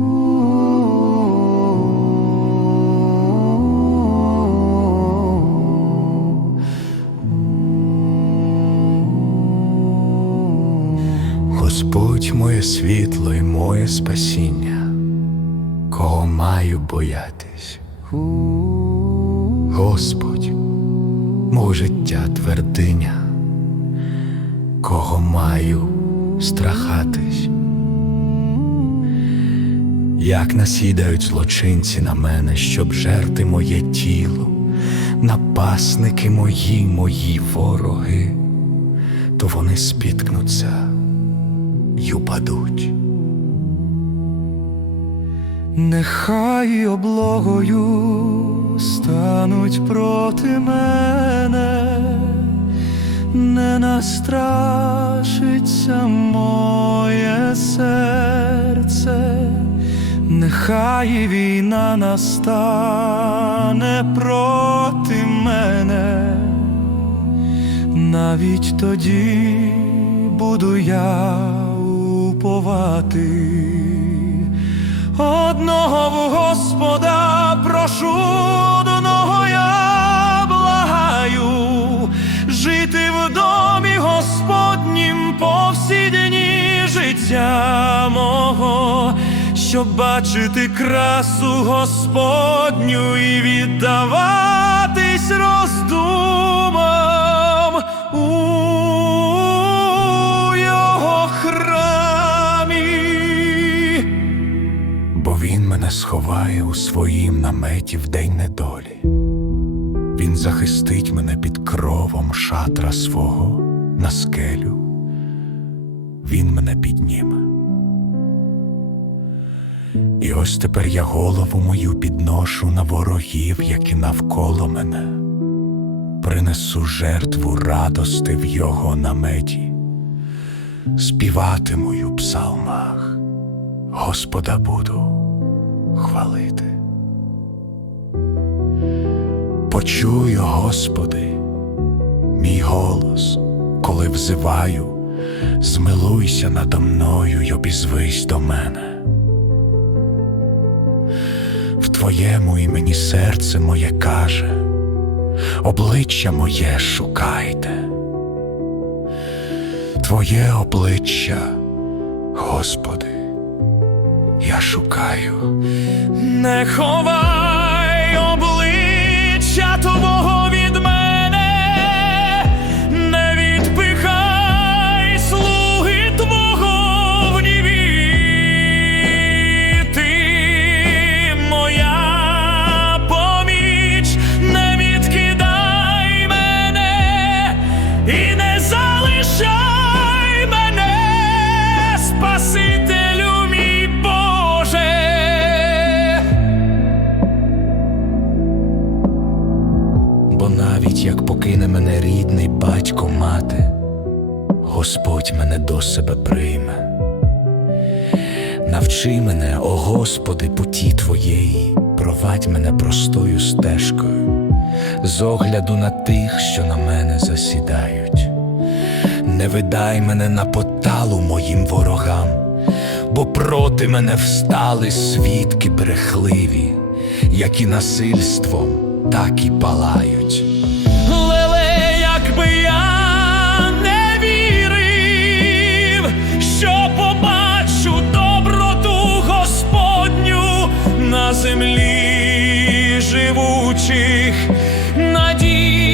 Ooh. Господь моє світло і моє спасіння, кого маю боятись. Господь, мого життя твердиня, кого маю страхатись. Як насідають злочинці на мене, щоб жерти моє тіло, напасники мої, мої вороги, то вони спіткнуться й упадуть. Нехай облогою стануть проти мене, не настрашиться моє серце, нехай війна настане проти мене навіть тоді буду я уповати. Одного в Господа прошу, одного я благаю, жити в домі Господнім по всі дні життя мого, щоб бачити красу Господню і віддаватись роздумам наметі в день недолі. Він захистить мене під кровом шатра свого на скелю. Він мене підніме. І ось тепер я голову мою підношу на ворогів, які навколо мене. Принесу жертву радости в його наметі, співатиму й у псалмах, Господа буду хвалити. Почую, Господи, мій голос, коли взиваю, змилуйся надо мною й обізвись до мене. В Твоєму імені серце моє каже, обличчя моє шукайте. Твоє обличчя, Господи, я шукаю. Не ховай як покине мене рідний батько мати, Господь мене до себе прийме. Навчи мене, о Господи, путі Твоєї, провадь мене простою стежкою, з огляду на тих, що на мене засідають. Не видай мене на поталу моїм ворогам, бо проти мене встали свідки брехливі, які насильством, так і палають. живучих надій.